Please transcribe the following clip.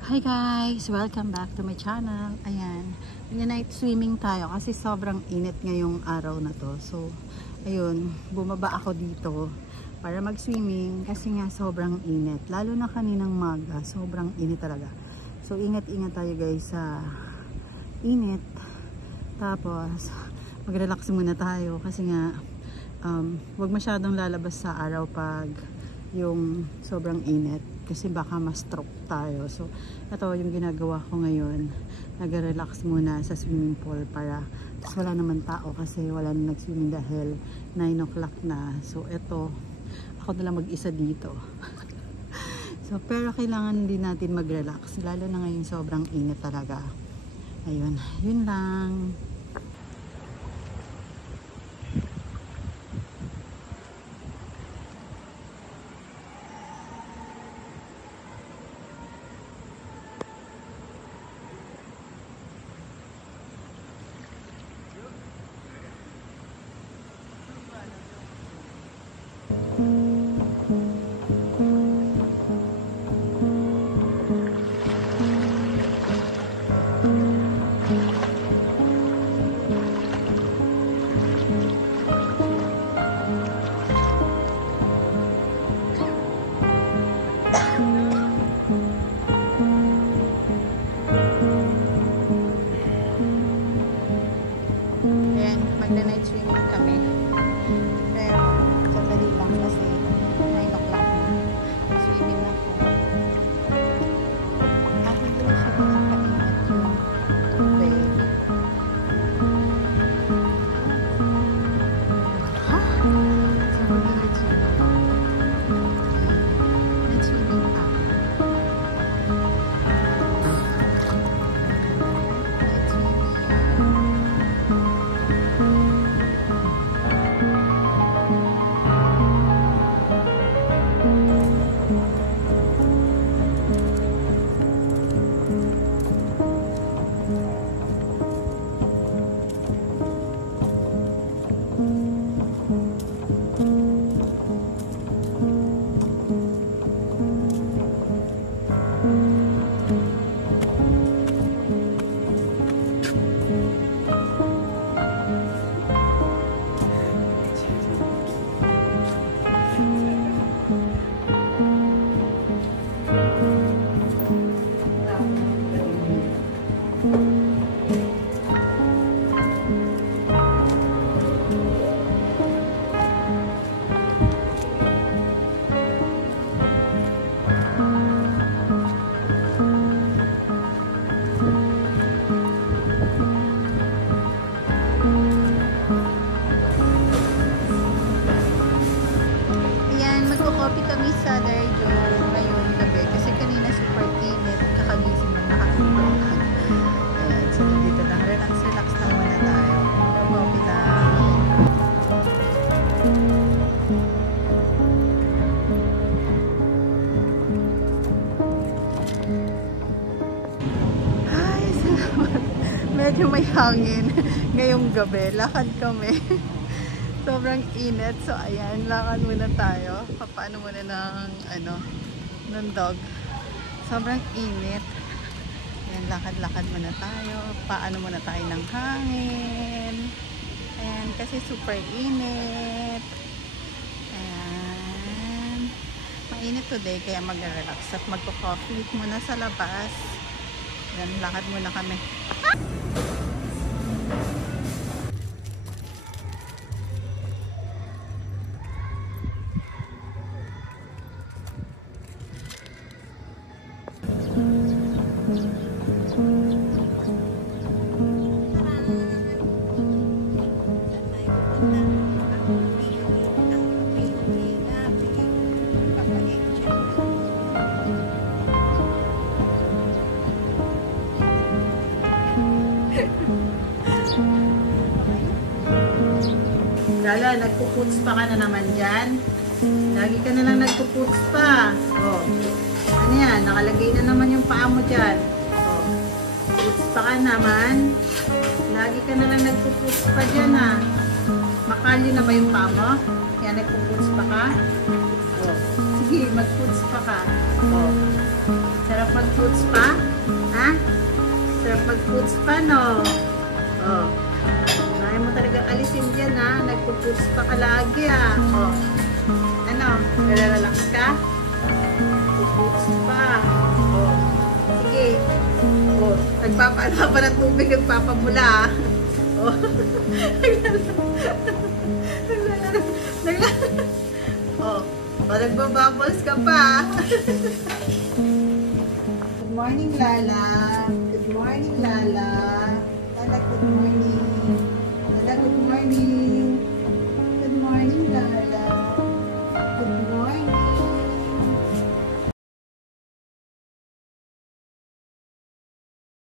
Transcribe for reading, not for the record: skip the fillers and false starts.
Hi guys! Welcome back to my channel. Ayan, night swimming tayo kasi sobrang init ngayong araw na to. So, ayun, bumaba ako dito para mag-swimming kasi nga sobrang init. Lalo na kaninang maga, sobrang init talaga. So, ingat-ingat tayo guys sa init. Tapos, mag-relax muna tayo kasi nga wag masyadong lalabas sa araw pag yung sobrang init kasi baka ma-stroke tayo. So, ito yung ginagawa ko ngayon. Nag-relax muna sa swimming pool para wala naman tao kasi wala na nag-swimming dahil 9 o'clock na. So, ito, ako na lang mag-isa dito. So, pero kailangan din natin mag-relax. Lalo na ngayon sobrang init talaga. Ayun, yun lang. Magna-night swimming kami. Pero, sandali lang kasi 9 o'clock na. Swimming na po. At hindi na siya nakakaingat yung tubig. Ha? So, magna-night swimming. Night swimming pa. Magko-coffee kami sa Darjo ngayon gabi kasi kanina super init, kakagising lang nakatulog. Ayan, so dito lang, relax lang muna tayo. Coffee lang. Ay, salamat. Medyo may hangin ngayong gabi. Lakad kami. Sobrang init. So, ayan, lakad muna tayo. Papaano muna ng dog. Sobrang init. Ayan, lakad-lakad muna tayo. Paano muna tayo ng hangin. Ayan, kasi super init. Ayan. Mainit today, kaya mag-relax at magko-coffee muna sa labas. Ayan, lakad muna kami. Lala, nagpuputs pa ka na naman dyan. Lagi ka na lang nagpuputs pa. Oh. Ano yan? Nakalagay na naman yung paa mo dyan. Oh. Puts pa ka naman. Lagi ka na lang nagpuputs pa dyan ha. Makali na ba yung paa mo? Kaya nagpuputs pa ka? Oh. Sige, magputs pa ka. Oh. Sarap mag-fruit spa? Ha? Sarap mag-fruit spa, no? Oh. Kaya mo talagang alisin dyan, ha? Nagpo-fruit spa ka lagi, ha? Oh. Ano? Relax ka? Nagpo-fruit spa. Oh. Sige. Oh. Nagpapaala pa ng tubig, nagpapamula, ha? Oh. Oh. O, nagbabubbles ka pa. Good morning, Lala. Good morning, Lala. Lala, good morning.